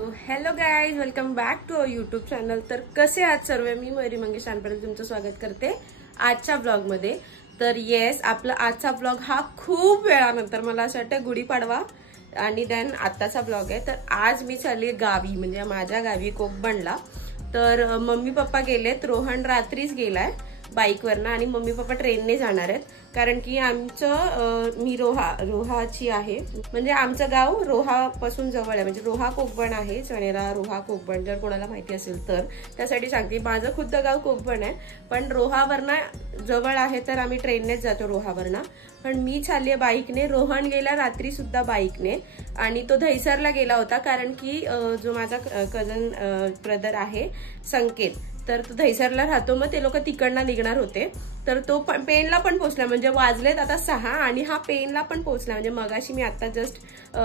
So hello guys, welcome back to our YouTube channel. तर कसे आहात सर्व? मी मयुरी मंगेश आणपर्यंत तुमचं स्वागत करते आजच्या ब्लॉगमध्ये. तर येस, आपला आजचा ब्लॉग हा खूप वेळानंतर, मला असं वाटतं गुढीपाडवा आणि देन आत्ताचा ब्लॉग आहे. तर आज मी चालली गावी, म्हणजे माझ्या गावी कोकबंडला. तर मम्मी पप्पा गेलेत, रोहन रात्रीच गेलाय बाईकवरनं आणि मम्मी पप्पा ट्रेनने जाणार आहेत. कारण की आमचं मी रोहाची आहे, म्हणजे आमचं गाव रोहापासून जवळ आहे, म्हणजे रोहा कोकबंड आहे, चणेरा रोहा कोकबंड, जर कोणाला माहिती असेल तर त्यासाठी सांगते. माझं खुद्द गाव कोकबंड आहे, पण रोहावरनं जवळ आहे, तर आम्ही ट्रेननेच जातो रोहावरनं. पण मी चालली बाईकने. रोहन गेला रात्री सुद्धा बाईकने आणि तो दहिसरला गेला होता, कारण की जो माझा कझन ब्रदर आहे संकेत, तर तो दहिसरला राहतो. मग ते लोक तिकडनं निघणार होते, तर तो पण पेनला पण पोहोचला. म्हणजे वाजलेत आता 6 आणि हा पेनला पण पोहोचला. म्हणजे मगाशी मी आता जस्ट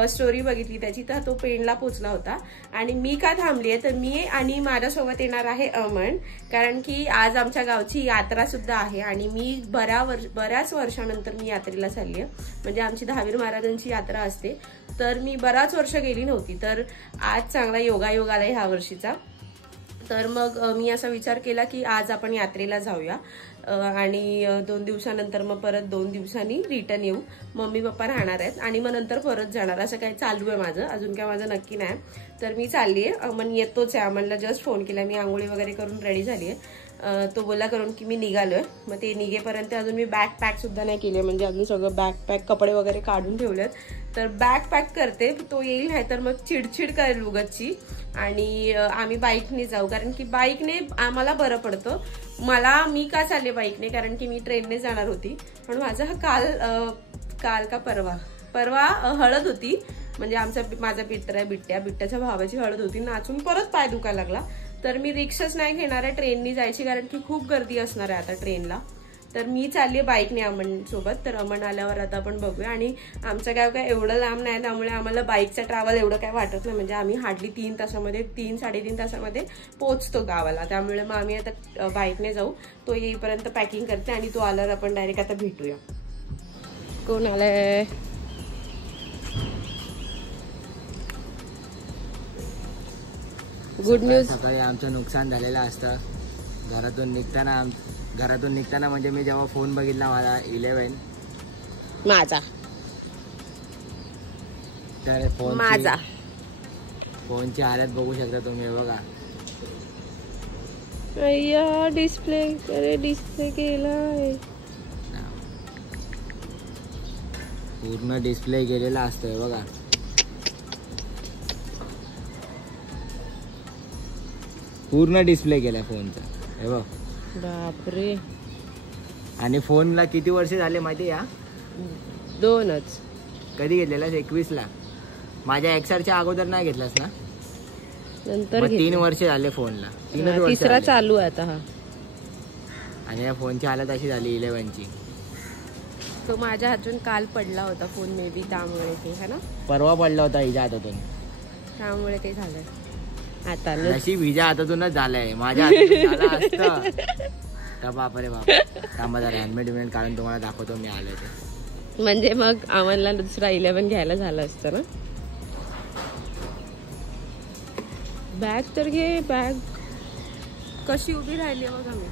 स्टोरी बघितली त्याची, तर तो पेनला पोहोचला होता. आणि मी का थांबलीये, तर मी आणि माझ्यासोबत येणार आहे अमन, कारण की आज आमच्या गावची यात्रा सुद्धा आहे आणि मी बऱ्याच वर्षानंतर मी यात्रेला चालली आहे. म्हणजे आमची दहावीर महाराजांची यात्रा असते, तर मी बराच वर्ष गेली नव्हती. तर आज चांगला योगायोग आलाय ह्या वर्षीचा. तर मग मी असा विचार केला की आज आपण यात्रेला जाऊया आणि 2 दिवसानंतर मग परत 2 दिवसांनी रिटर्न येऊ. मम्मी पप्पा राहणार आहेत आणि मग नंतर परत जाणार, असं काही चालू आहे माझं. अजून काय माझं नक्की नाही. तर मी चालली आहे. अमन येतोच आहे. अमनला जस्ट फोन केला, मी आंघोळी वगैरे करून रेडी झाली आहे. तो बोला करून की मी निघालोय. मग ते निघेपर्यंत अजून मी बॅग पॅक सुद्धा नाही केली, म्हणजे अजून सगळं बॅग पॅक, कपडे वगैरे काढून ठेवलेत. तर बॅग पॅक करते, तो येईल, नाही तर मग चिडचिड करेल उगाचची. आणि आम्ही बाईकने जाऊ, कारण की बाईकने आम्हाला बरं पडतं. मी का चालले बाईकने, कारण की मी ट्रेनने जाणार होती. पण माझा काल का परवा हळद होती, म्हणजे माझा पित्र आहे बिट्ट्याच्या भावाची हळद होती. नाचून परत पाय दुखायला लागला. तर मी रिक्षाच नाही घेणार आहे, ट्रेननी जायची, कारण की खूप गर्दी असणार आहे आता ट्रेनला. तर मी चालली बाईकने अमन सोबत. तर अमन आल्यावर आता आपण बघूया. आणि आमचं गाव काय एवढं लांब नाही, त्यामुळे आम्हाला बाईकचा ट्रॅव्हल एवढं काय वाटत नाही. म्हणजे आम्ही हार्डली 3-3.5 तासामध्ये पोहोचतो गावाला. त्यामुळे मग आम्ही आता बाईकने जाऊ. तो येईपर्यंत पॅकिंग करते आणि तो आल्यावर आपण डायरेक्ट आता भेटूया. कोण आलंय? Good news. सकाळी आमचं नुकसान झालेलं असतं. घरातून निघताना म्हणजे मी जेव्हा फोन बघितला माझा 11 माझा, तर फोनची हालत बघू शकता तुम्ही. बघा, अय्या, डिस्प्ले केलाय, पूर्ण डिस्प्ले गेलेला असतोय. बघा, पूर्ण डिस्प्ले केलाय फोनचा. हे बघ, बापरे. आणि फोनला किती वर्ष झाले माहिती या? 2च. कधी घेतलेलास? 21ला. माझ्या XR अगोदर नाही घेतलास ना? नंतर 3 वर्ष झाले फोनला. 3 वर्ष. तिसरा चालू आहे आता हा. आणि या फोनची हालत अशी झाली 11ची. तो माझ्या हातून काल पडला होता फोन, मे बी त्यामुळे ते, है ना? परवा पडला होता हिच्या हातातून, त्यामुळे ते झालंय. आता नशीब हिच्या हातातूनच झालंय. माझ्या हातातून झालं असतं. बापरे बाप. थांबा जरा हेल्मेट काढून तुम्हाला दाखवतो मी आलोय ते. म्हणजे मग आम्हाला दुसरा 11 घ्यायला झालं असतं ना. बॅग तर घे. बॅग कशी उभी राहिली बघा. मी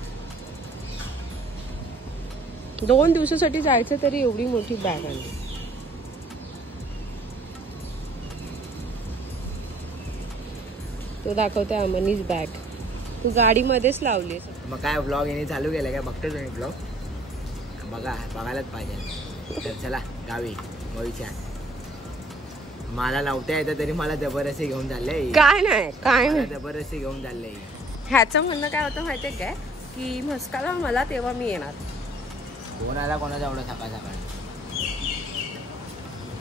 2 दिवसासाठी जायचं तरी एवढी मोठी बॅग आणली. तो दाखवते अमनीच बॅग. तू गाडीमध्येच लावली. मग काय ब्लॉग याने चालू केलं काय? बघते तुम्ही ब्लॉग, बघायलाच पाहिजे. तर चला गावी मोईच्या. मला नव्हत्या येतं तरी मला जबरदस्ती घेऊन चाललंय. काय नाही जबरदस्ती घेऊन चाललंय. ह्याचं म्हणणं काय होतं माहितीये काय, की म्हस्काला मला तेव्हा मी येणार. कोणाला एवढं सकाळ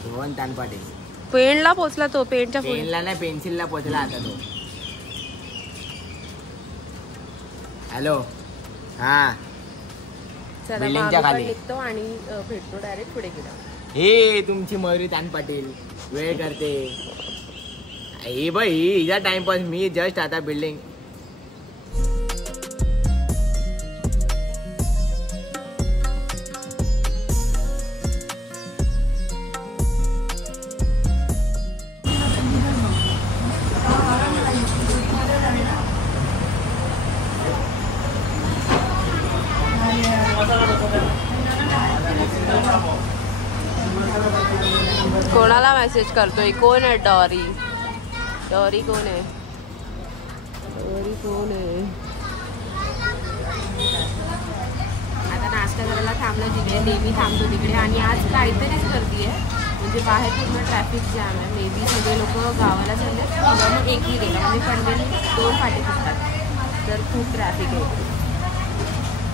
रोहन तानपाटे पेनला पोचला. तो पेनला नाही, पेन्सिलला पोचला आता तो. हॅलो, हा, बिल्डिंगच्या खाली निघतो आणि भेटतो डायरेक्ट पुढे गेला. हे तुमची मयुरी तान पाटील वेळ करते. हे बाई हिचा टाइमपास. मी जस्ट आता बिल्डिंग मेसेज करतोय. कोण आहे डॉरी? डॉरी कोण आहे? डॉरी कोण आहे? आता नाश्ता करायला थांबलो तिकडे, नेहमी थांबतो तिकडे. आणि आज काहीतरीच गर्दी आहे, म्हणजे बाहेर पूर्ण ट्रॅफिक जॅम आहे. मे बी सगळे लोक गावाला चालले किंवा मग एकही गेला, म्हणजे पनवेल 2 फाटे फुटतात, तर खूप ट्रॅफिक आहे.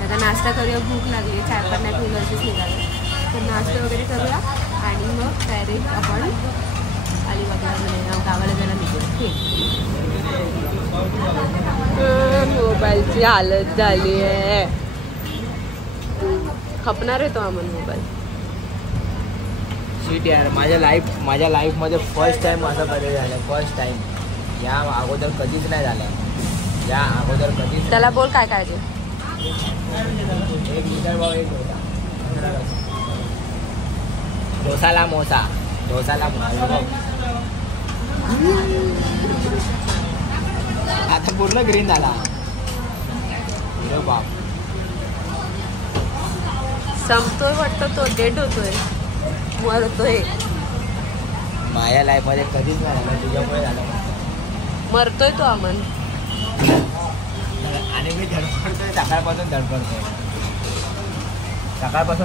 आता नाश्ता करूया, भूक लागली, 4-5 नाही फुलर्सच निघाले. तर नाश्ता वगैरे करूया आणि मग डायरेक्ट आपण अलिबागला गावाला जायला निघू. मोबाईलची हालत झाली आहे, खपणार आहे तो आम्हाला मोबाईल. शीट यार, माझ्या लाईफमध्ये फर्स्ट टाइम असं कधी झालं. फर्स्ट टाइम, या अगोदर कधीच नाही झालं. या अगोदर कधीच. त्याला बोल काय काय ते. एक लिटर भाव एक होता. डोसाला मोसा, डोसाला मोसा. आता पूर्ण ग्रीन झाला. बाप संपतोय वाटतं, तो डेट होतोय, मरतोय. माझ्या लाईफमध्ये कधीच नाही झालं, तुझ्यामुळे झालं. मरतोय तो अमन. आणि मी धडपडतोय, सकाळपासून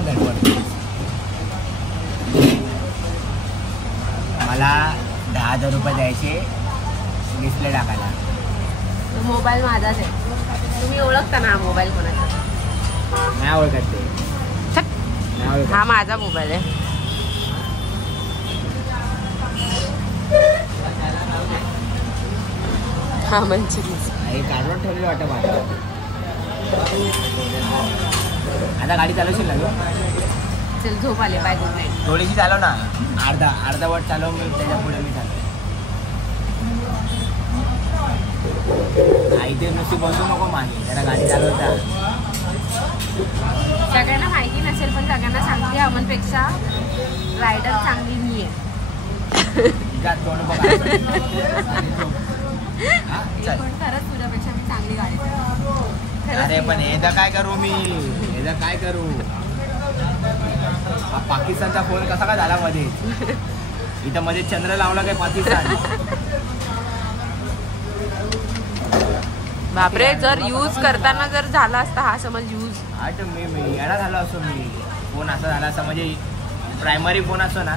धडपडतोय. मला 10,000 रुपये द्यायचे डिस्प्ले टाकायला. मोबाईल माझाच आहे. तुम्ही ओळखता ना हा मोबाईल कोणाचा? नाही ओळखत ते. हा माझा मोबाईल आहे. हा म्हणजे काढून ठेवली वाटतं माझ्या. आता गाडी चालवशील ना? चल झोप आले, बाय, गुड नाईट. थोडीशी चालव ना, अर्धा वाट चालव, मी त्याच्या पुढे मी चालव. इथे नुसती बसू नको मागे, त्याला गाडी चालवता. सगळ्यांना माहिती नसेल, पण सगळ्यांना सांगते, अमनपेक्षा रायडर चांगली मी आहे. खरंच तुझ्यापेक्षा मी चांगली गाडी. अरे पण एकदा काय करू मी, पाकिस्तानचा फोन कसा काय झाला मध्ये? इथं मध्ये चंद्र लावला काय पाकिस्तान? बापरे, जर यूज करताना जर झाला असता हा समज यूज, मी येणार झालो असतो. मी फोन असा झाला असता, म्हणजे प्रायमरी फोन असतो ना,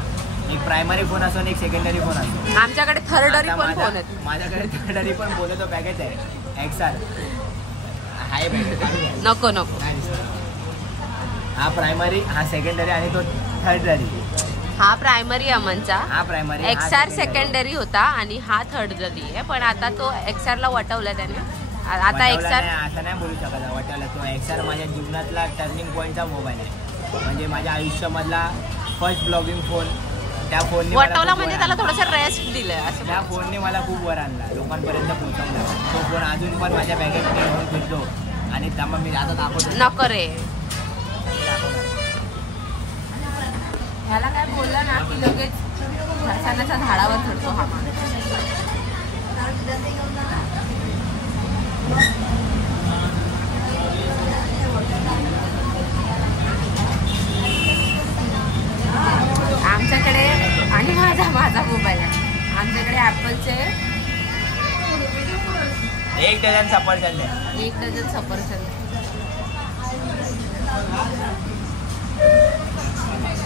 एक प्रायमरी फोन असतो आणि एक सेकंडरी फोन असतो. आमच्याकडे थर्डरी पण फोन आहेत. माझ्याकडे थर्डरी पण बोलतो पॅकेज आहे एक्सआर हाय पॅकेज. नको हा प्रायमरी, हा सेकंडरी आणि तो थर्डरी. हा प्रायमरी अमनचा, हा प्रायमरी, एक्सआर सेकंडरी होता आणि हा थर्डरी आहे. पण आता तो एक्सआर ला वटवला त्याने. आता एक्सआर असं नाही बोलू शकत वटवला. तो एक्सआर माझ्या जीवनातला टर्निंग पॉईंटचा मोबाईल आहे, म्हणजे माझ्या आयुष्यामधला फर्स्ट ब्लॉगिंग फोन. त्या फोनने वटवला म्हणजे त्याला थोडंसं रेस्ट दिलंय असं. त्या फोनने मला खूप वर आणला, लोकांपर्यंत पोहोचवला. तो फोन अजून पण माझ्या बॅगेत घेऊन फिरतो. आणि त्यामुळे मी आता दाखवतो. नको रे, ह्याला काय बोललं ना की लगेच फरसाण्याच्या झाडावर चढतो हा माणूस. आमच्याकडे आणि माझा मोबाईल आहे. आमच्याकडे ॲपलचे 1 डझन सफरचंद आहे. 1 डझन सफरचंद.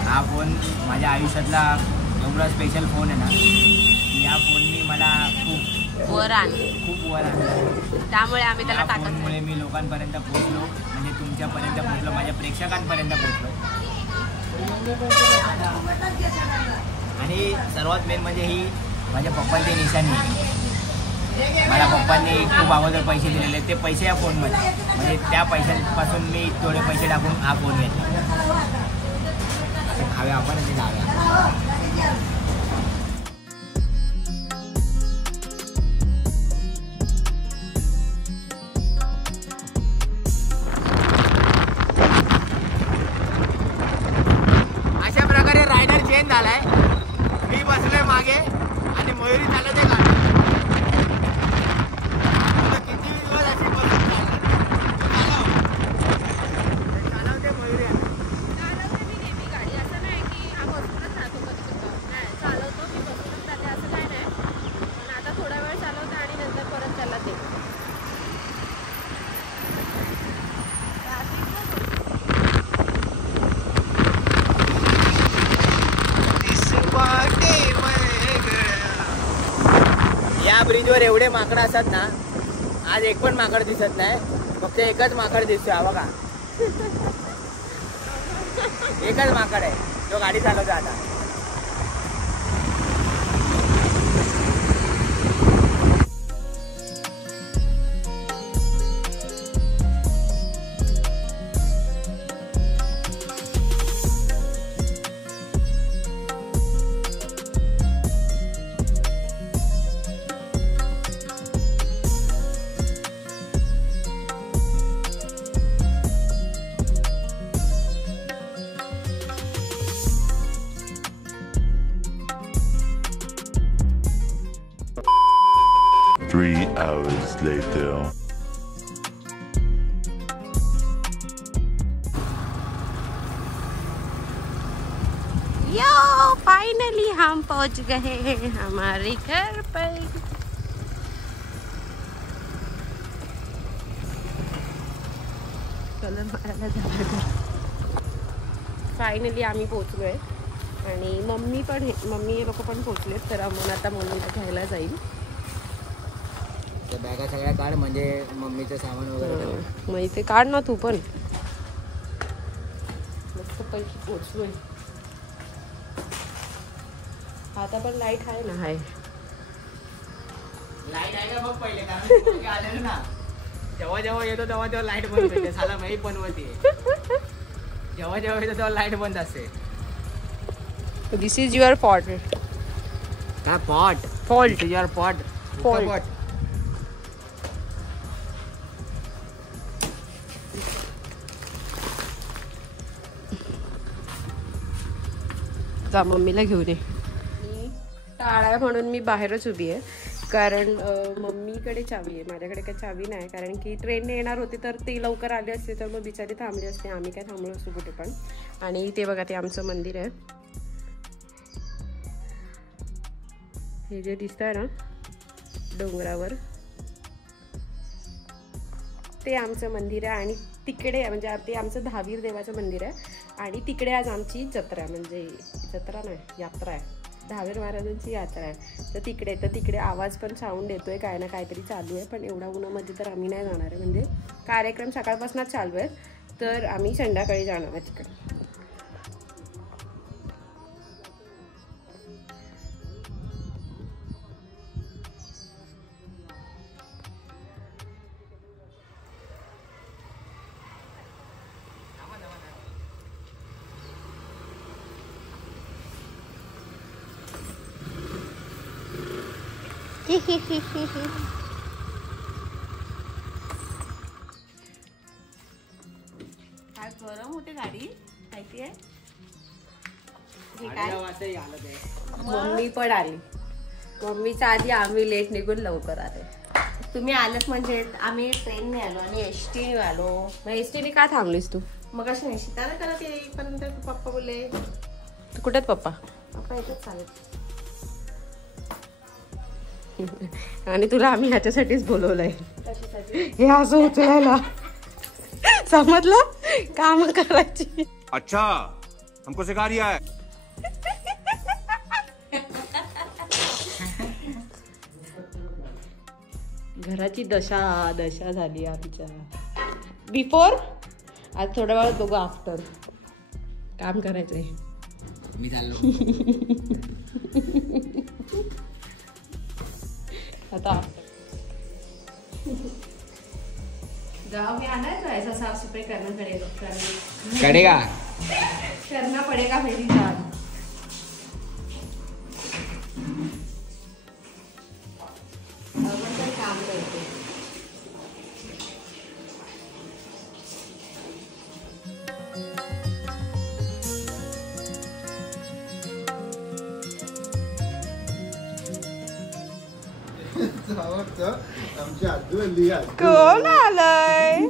हा फोन माझ्या आयुष्यातला एवढा स्पेशल फोन आहे ना, या फोननी मला खूप वर आणलं. त्यामुळे आम्ही त्याला टाकत. फोनमुळे मी लोकांपर्यंत पोहोचलो, म्हणजे तुमच्यापर्यंत पोहोचलो, माझ्या प्रेक्षकांपर्यंत पोहोचलो. आणि सर्वात मेन म्हणजे ही माझ्या पप्पांची निशाणी आहे. मला पप्पांनी खूप अगोदर पैसे दिलेले, ते पैसे या फोनमध्ये, म्हणजे त्या पैशांपासून मी थोडे पैसे टाकून हा फोन घेतला. खाव्या आपण ते खाव्या. अशा प्रकारे रायडर चेंज झालाय. मी बसलोय मागे आणि मयुरी चालत आहे गाडी. किती दिवस अशी चालवते मयुरी. या ब्रिजवर एवढे माकडं असतात ना, आज एक पण माकड दिसत नाही, फक्त एकच माकड दिसतोय. हा बघा, एकच माकड आहे जो गाडी चालवतो आता. Three hours later. यो फाइनली हम पहुंच गए हैं हमारे घर पर. कलर मारायला झालं. फायनली आम्ही पोहोचलोय आणि मम्मी लोक पण पोहोचलेत. तर आम्हाला आता मम्मीला घ्यायला जाईल. बॅगा सगळ्या काढ, म्हणजे मम्मीचं सामान वगैरे. मग इथे काढ ना तू पण. मस्त पैकी पोचलोय. आता पण लाईट आहे ना? आहे लाईट आहे का बघ पहिले, कारण आलेलो ना, जेव्हा जेव्हा येतो तेव्हा लाईट बंद होते. साला मी पण होती, जेव्हा जेव्हा येतो तेव्हा लाईट बंद असते. दिस इज युअर पॉट. काय pot? Fault. Your pot. Fault. जा मम्मीला घेऊन ये. टाळा म्हणून मी बाहेरच उभी आहे, कारण मम्मीकडे चावी आहे, माझ्याकडे काही चावी नाही. कारण की ट्रेनने येणार होती तर ती लवकर आली असते तर मग बिचारी थांबली असते. आम्ही काय थांबलो असतो कुठे पण. आणि ते बघा, ते आमचं मंदिर आहे. हे जे दिसत आहे ना डोंगरावर, ते आमचं मंदिर आहे. आणि तिकडे म्हणजे ते आमचं दहावीर देवाचं मंदिर आहे. आणि तिकडे आज आमची जत्रा, म्हणजे जत्रा नाही, यात्रा आहे. दहावीर महाराजांची यात्रा आहे. तर तिकडे आवाज पण साऊंड येतोय, काय ना काहीतरी चालू आहे. पण एवढ्या उन्हामध्ये तर आम्ही नाही जाणार आहे. म्हणजे कार्यक्रम सकाळपासूनच चालू आहे, तर आम्ही संध्याकाळी जाणार आहे तिकडे. काय गरम होते गाडी, माहिती आहे. मम्मी पण आली. मम्मीच्या आधी आम्ही लेट निघून लवकर आले. तुम्ही आलेत म्हणजे आम्ही ट्रेनने आलो आणि एसटीने आलो. मग एसटीने का थांबलीस तू? मग अशी नाही शिकायला करत येईपर्यंत पप्पा बोलले. कुठे आहेत पप्पा? पप्पा येतच चालत. आणि तुला आम्ही ह्याच्यासाठीच बोलवलंय, कशासाठी? हे असं उचलायला. समजलं? काम करायची. अच्छा, हमको सिखा रिया है. घराची दशा झाली आमच्या. बिफोर, आज थोड्या वेळात बघू आफ्टर. काम करायचंय. मी चाललो आता गाँव में आना है तो ऐसा साफ सफाई करना करेगा. करना पड़ेगा मेरी जान. काम करते. कोण आलंय?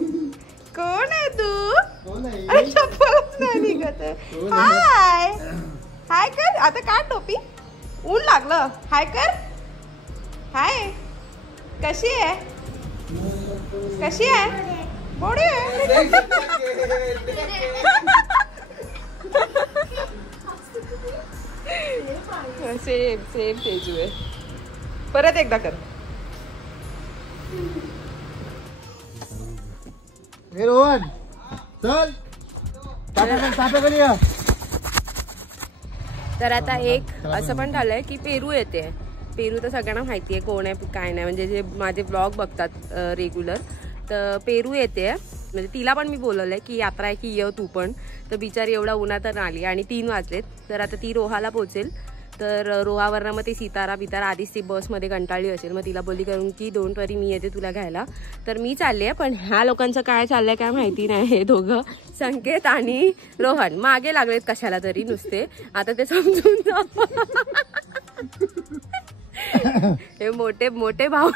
कोण आहे तू? चप्पलच नाही निघत. हाय हाय कर. आता काढ टोपी, ऊन लागलं. हाय कर. हाय, कशी आहे? कशी आहे? बोडी आहे. सेम तेजू आहे. परत एकदा कर. रोहन चल तर आता एक असं पण झालंय की पेरू येते. पेरू तर सगळ्यांना माहिती आहे कोण आहे काय नाही, म्हणजे जे माझे ब्लॉग बघतात रेग्युलर, तर पेरू येते. म्हणजे तिला पण मी बोलवलंय की यात्रा आहे की ये तू पण. तर बिचारी एवढा उन्हात आली आणि 3 वाजलेत. तर आता ती रोहाला पोहोचेल. तर रोहावरनं मग ती सितारा बितारा आधीच ती बसमध्ये कंटाळली असेल. मग तिला बोलली करून की डोंट वरी मी येते तुला घ्यायला. तर मी चालली आहे, पण ह्या लोकांचं काय चाललंय काय माहिती नाही. हे दोघं संकेत आणि रोहन मागे लागलेत कशाला तरी नुसते. आता ते समजून जा. हे मोठे मोठे भाऊ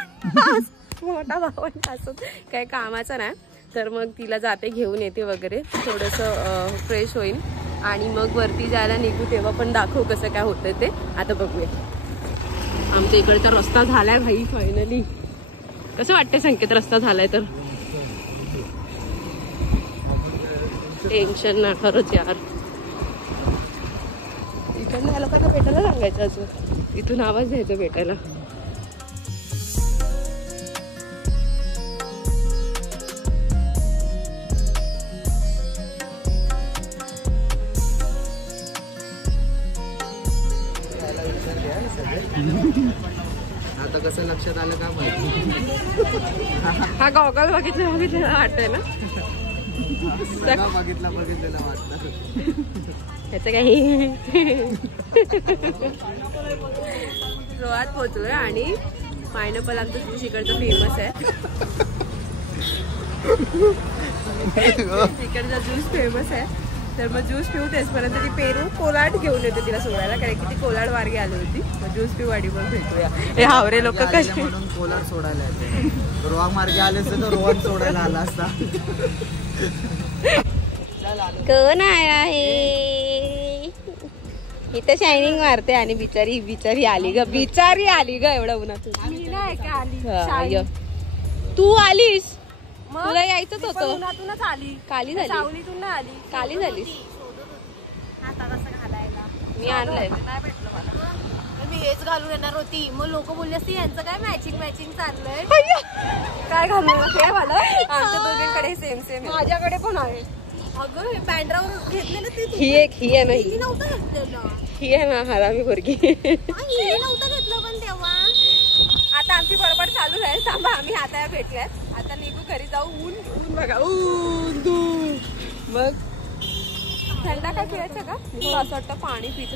मोठा भावंड असून काही कामाचं नाही. तर मग तिला जाते घेऊन येते वगैरे, थोडंसं फ्रेश होईल आणि मग वरती जायला निघू. तेव्हा पण दाखवू कसं काय होतं ते. आता बघूया. आमच्या इकडचा रस्ता झालाय भाई फायनली. कसं वाटतंय संकेत रस्ता झालाय तर? टेन्शन ना खरंच यार. इकडनं या लोकांना भेटायला सांगायचं अजून, इथून आवाज द्यायचा भेटायला. आता कसं लक्षात आलं का माहिती. हा गॉगल बघितलेला वाटतंय ना. बघितलेलं वाटतं. ह्याचं काही रोहात पोहोचलोय आणि पायनॅपल आमचं ज्यूस इकडचं फेमस आहे. इकडचा ज्यूस फेमस आहे. तर मग ज्यूस पिऊ तेचपर्यंत ती पेरू कोलाड घेऊन येते तिला सोडायला, कारण की ती कोलाड मार्गे आली होती. मग ज्यूस पिऊ वाडी पण भेटूया. हे हावरे लोक कसे म्हणून कोलाड सोडायला येते. रोहा मार्गे आले असते तर रोहन सोडायला आला असता. कोण आहे इथं शायनिंग मारते आणि बिचारी आली ग एवढं उन्हातून. तू आलीस, तुला यायचंच होतं. उन्हातूनच आली, काली झाली, सावलीतून नाही आली. काली झालीस. हातात असं घालायला मी आणलंय. नाही भेटलं मला. तर मी हेच घालून येणार होती. मग लोक बोलले असते यांचं काय मॅचिंग चाललंय. काय घालू मला? आमच्या दोघींकडे सेम माझ्याकडे पण आहे. अगं हे बँड्रावर घेतलेलं ते ही आहे ना, ही नव्हतं घेतलेलं. ही आहे ना हरामी पोरगी. हे नव्हतं घेतलं पण तेव्हा. आता आमची बडबड चालू आहे. थांबा, आम्ही आता भेटल्यात. आता निघू घरी जाऊ. ऊन बघा, ऊन. मग थंडा काय पियायचं का? असं वाटतं पाणी पित.